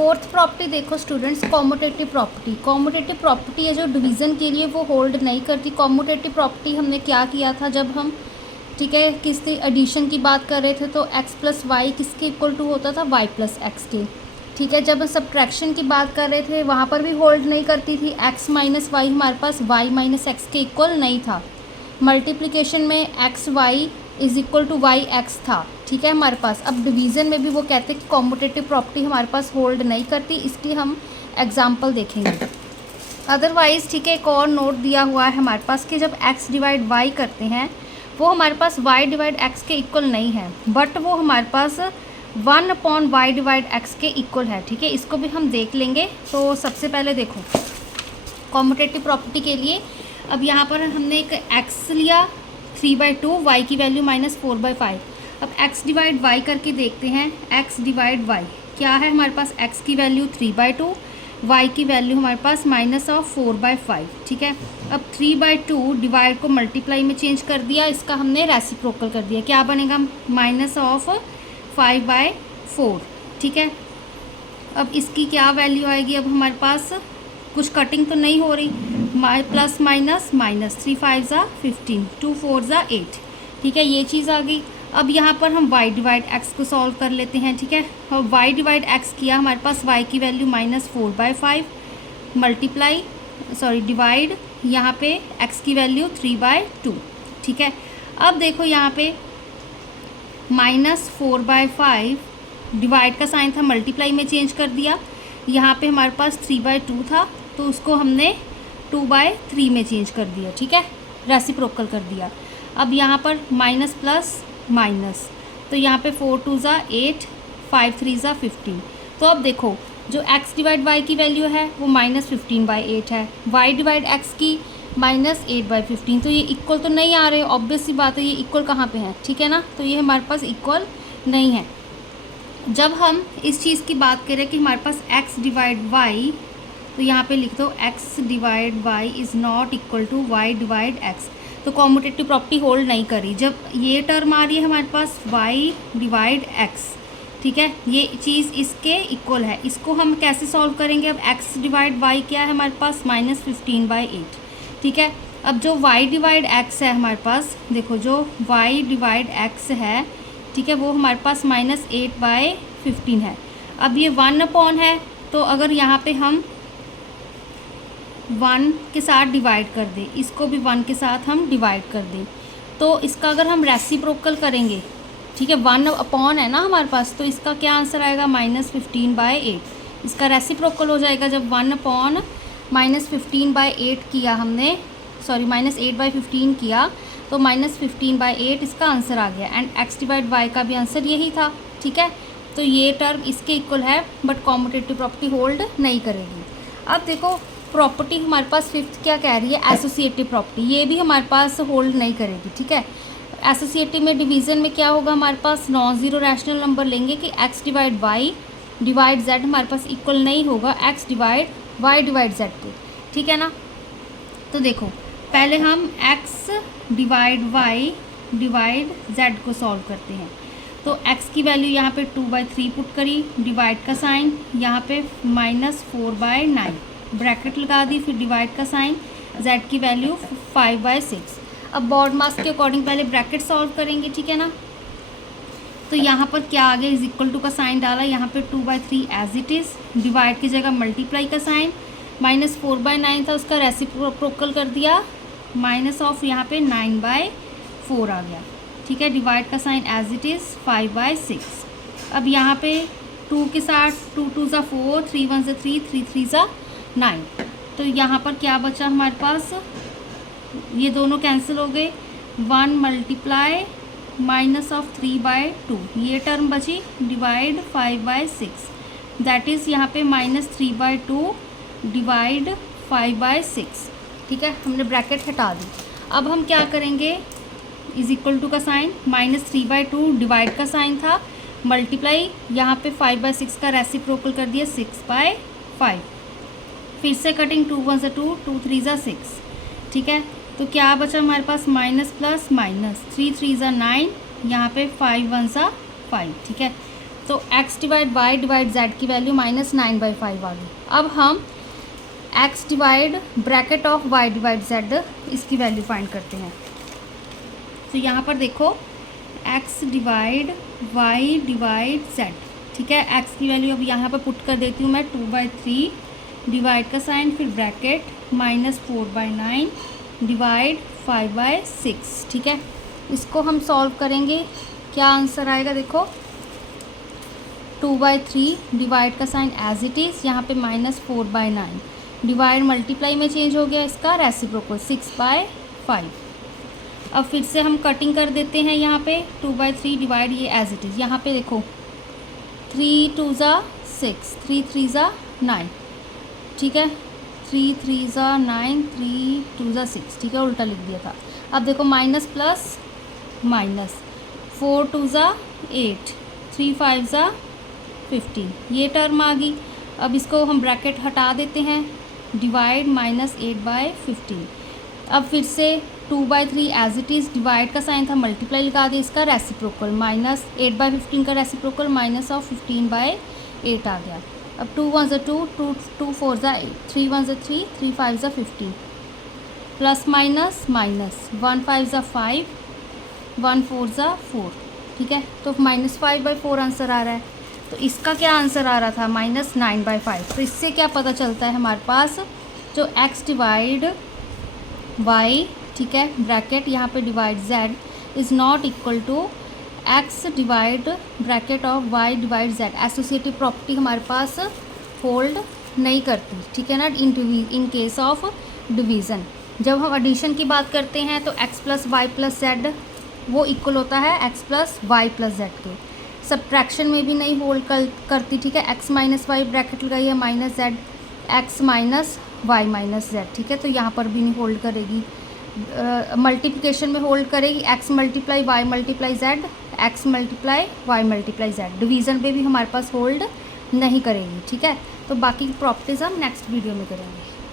Fourth property देखो students, commutative property. Commutative property है जो डिवीज़न के लिए वो होल्ड नहीं करती। कॉम्यूटेटिव प्रॉपर्टी हमने क्या किया था जब हम, ठीक है, किसी एडिशन की बात कर रहे थे तो x प्लस वाई किसके इक्वल टू होता था, y प्लस एक्स के। ठीक है, जब हम सब्ट्रैक्शन की बात कर रहे थे वहाँ पर भी होल्ड नहीं करती थी। x माइनस वाई हमारे पास y माइनस एक्स के इक्वल नहीं था। मल्टीप्लिकेशन में X Y is equal to Y X था, ठीक है, हमारे पास। अब डिवीज़न में भी वो कहते हैं कि कॉम्यूटेटिव प्रॉपर्टी हमारे पास होल्ड नहीं करती, इसकी हम एग्जांपल देखेंगे। अदरवाइज़, ठीक है, एक और नोट दिया हुआ है हमारे पास कि जब x डिवाइड y करते हैं वो हमारे पास y डिवाइड x के इक्वल नहीं है, बट वो हमारे पास 1/y डिवाइड x के इक्वल है। ठीक है, इसको भी हम देख लेंगे। तो सबसे पहले देखो कॉम्यूटेटिव प्रॉपर्टी के लिए, अब यहाँ पर हमने एक x लिया 3/2, y की वैल्यू -4/5। अब x डिवाइड y करके देखते हैं। x डिवाइड y क्या है हमारे पास, x की वैल्यू 3/2, y की वैल्यू हमारे पास -4/5। ठीक है, अब 3/2 डिवाइड को मल्टीप्लाई में चेंज कर दिया, इसका हमने रेसिप्रोकल कर दिया, क्या बनेगा -5/4। ठीक है, अब इसकी क्या वैल्यू आएगी, अब हमारे पास कुछ कटिंग तो नहीं हो रही, प्लस माइनस माइनस, 3 5 ज़ा 15, 2 4 ज़ा 8। ठीक है, ये चीज़ आ गई। अब यहाँ पर हम y डिवाइड x को सॉल्व कर लेते हैं। ठीक है, अब y डिवाइड x किया, हमारे पास y की वैल्यू -4/5 मल्टीप्लाई डिवाइड यहाँ पे x की वैल्यू 3/2। ठीक है, अब देखो यहाँ पे -4/5 डिवाइड का साइन था, मल्टीप्लाई में चेंज कर दिया। यहाँ पे हमारे पास 3/2 था तो उसको हमने 2/3 में चेंज कर दिया। ठीक है, रेसिप्रोकल कर दिया। अब यहाँ पर माइनस प्लस माइनस, तो यहाँ पे 4 2 ज़ा 8, 5 3 ज़ा 15। तो अब देखो जो x डिवाइड y की वैल्यू है वो -15/8 है, y डिवाइड x की -8/15। तो ये इक्वल तो नहीं आ रहे, ऑब्वियस सी बात है, ये इक्वल कहाँ पे है, ठीक है ना, तो ये हमारे पास इक्वल नहीं है। जब हम इस चीज़ की बात करें कि हमारे पास x डिवाइड y, तो यहाँ पे लिख दो x divide y is not equal to y divide x। तो कॉम्यूटेटिव प्रॉपर्टी होल्ड नहीं करी। जब ये टर्म आ रही है हमारे पास y डिवाइड x, ठीक है, ये चीज़ इसके इक्वल है, इसको हम कैसे सॉल्व करेंगे। अब x डिवाइड y क्या है हमारे पास -15/8। ठीक है, अब जो y डिवाइड x है हमारे पास, देखो जो y डिवाइड x है, ठीक है, वो हमारे पास -8/15 है। अब ये 1 है, तो अगर यहाँ पे हम 1 के साथ डिवाइड कर दें, इसको भी 1 के साथ हम डिवाइड कर दें, तो इसका अगर हम रेसिप्रोकल करेंगे, ठीक है, 1 है ना हमारे पास, तो इसका क्या आंसर आएगा -15/8। इसका रेसिप्रोकल हो जाएगा जब 1/-15/8 किया हमने, -8/15 किया, तो -15/8 इसका आंसर आ गया। एंड x डिवाइड y का भी आंसर यही था। ठीक है, तो ये टर्म इसके इक्वल है, बट कॉम्यूटेटिव प्रॉपर्टी होल्ड नहीं करेगी। अब देखो प्रॉपर्टी हमारे पास फिफ्थ क्या कह रही है, एसोसिएटिव प्रॉपर्टी, ये भी हमारे पास होल्ड नहीं करेगी। ठीक है, एसोसिएटिव में डिवीज़न में क्या होगा, हमारे पास नॉन ज़ीरो रैशनल नंबर लेंगे कि x divide y divide z हमारे पास इक्वल नहीं होगा x divide y divide z के। ठीक है ना, तो देखो पहले हम x divide y divide z को सॉल्व करते हैं। तो x की वैल्यू यहाँ पे 2/3 पुट करी, डिवाइड का साइन यहाँ पे -4/9 ब्रैकेट लगा दी, फिर डिवाइड का साइन, z की वैल्यू 5/6। अब बॉड मास के अकॉर्डिंग पहले ब्रैकेट सॉल्व करेंगे। ठीक है ना, तो यहाँ पर क्या आ गया, इज इक्वल टू का साइन डाला, यहाँ पे 2/3 एज इट इज़, डिवाइड की जगह मल्टीप्लाई का साइन, -4/9 था उसका रेसिप्रोकल कर दिया, माइनस ऑफ यहाँ पे 9/4 आ गया। ठीक है, डिवाइड का साइन एज इट इज़ 5/6। अब यहाँ पे 2 के साथ 2 2 ज़ा 4, 3 1 ज़ा 3, 3 3 ज़ा 9, तो यहाँ पर क्या बचा हमारे पास, ये दोनों कैंसिल हो गए, 1 मल्टीप्लाई -3/2, ये टर्म बची, डिवाइड 5/6, दैट इज़ यहाँ पे -3/2 डिवाइड 5/6। ठीक है, हमने ब्रैकेट हटा दी। अब हम क्या करेंगे, इज इक्वल टू का साइन, -3/2 डिवाइड का साइन था, मल्टीप्लाई यहाँ पे 5/6 का रेसिप्रोकल कर दिया 6/5, फिर से कटिंग, 2 1 ज़ा 2, 2 3 ज़ा 6। ठीक है, तो क्या बचा हमारे पास, माइनस प्लस माइनस, 3 3 ज़ा 9, यहाँ पे 5 1 ज़ा 5। ठीक है, तो x divide y divide z की वैल्यू -9/5 आ गई। अब हम x divide bracket of y divide z इसकी वैल्यू फाइंड करते हैं। तो यहाँ पर देखो x divide y divide z, ठीक है। x की वैल्यू अब यहाँ पर पुट कर देती हूँ मैं 2/3 डिवाइड का साइन, फिर ब्रैकेट -4/9 डिवाइड 5/6, ठीक है। इसको हम सॉल्व करेंगे, क्या आंसर आएगा देखो 2/3 डिवाइड का साइन एज इट इज़, यहाँ पे -4/9 डिवाइड मल्टीप्लाई में चेंज हो गया इसका रेसिप्रोकल 6/5। अब फिर से हम कटिंग कर देते हैं यहाँ पे 2/3 डिवाइड ये एज इट इज़, यहाँ पे देखो 3 2 ज़ा 6, 3 3 ज़ा 9, ठीक है। 3 3 ज़ा 9, 3 2 ज़ा 6, ठीक है, उल्टा लिख दिया था। अब देखो माइनस प्लस माइनस, 4 2 ज़ा 8, 3 5 ज़ा 15, ये टर्म आ गई। अब इसको हम ब्रैकेट हटा देते हैं, डिवाइड -8/15। अब फिर से 2/3 एज इट इज़, डिवाइड का साइन था, मल्टीप्लाई लगा दिया, इसका रेसिप्रोकल -8/15 का रेसिप्रोकल -15/8 आ गया। अब 2 1 ज़ा 2, 2 4 ज़ा 8, 3 1 ज़ा 3, 3 5 ज़ा 15, प्लस माइनस माइनस, 1 5 ज़ा 5, 1 4 ज़ा 4, ठीक है। तो -5/4 आंसर आ रहा है। तो इसका क्या आंसर आ रहा था -9/5। तो इससे क्या पता चलता है हमारे पास जो x डिवाइड y, ठीक है, ब्रैकेट यहाँ पे divide z is not equal to x divide bracket of y divide z। Associative property हमारे पास होल्ड नहीं करती, ठीक है ना, इन केस ऑफ डिवीज़न। जब हम एडिशन की बात करते हैं तो x plus Y plus Z वो इक्वल होता है x plus Y plus Z के। सब्ट्रैक्शन में भी नहीं होल्ड करती, ठीक है। x माइनस वाई ब्रैकेट लगाई है minus Z, x minus Y minus Z, ठीक है, तो यहाँ पर भी नहीं होल्ड करेगी। मल्टीप्लिकेशन में होल्ड करेगी x multiply Y multiply Z, x multiply Y multiply Z. Division पे भी हमारे पास होल्ड नहीं करेगी, ठीक है। तो बाकी की प्रॉपर्टीज़ हम नेक्स्ट वीडियो में करेंगे।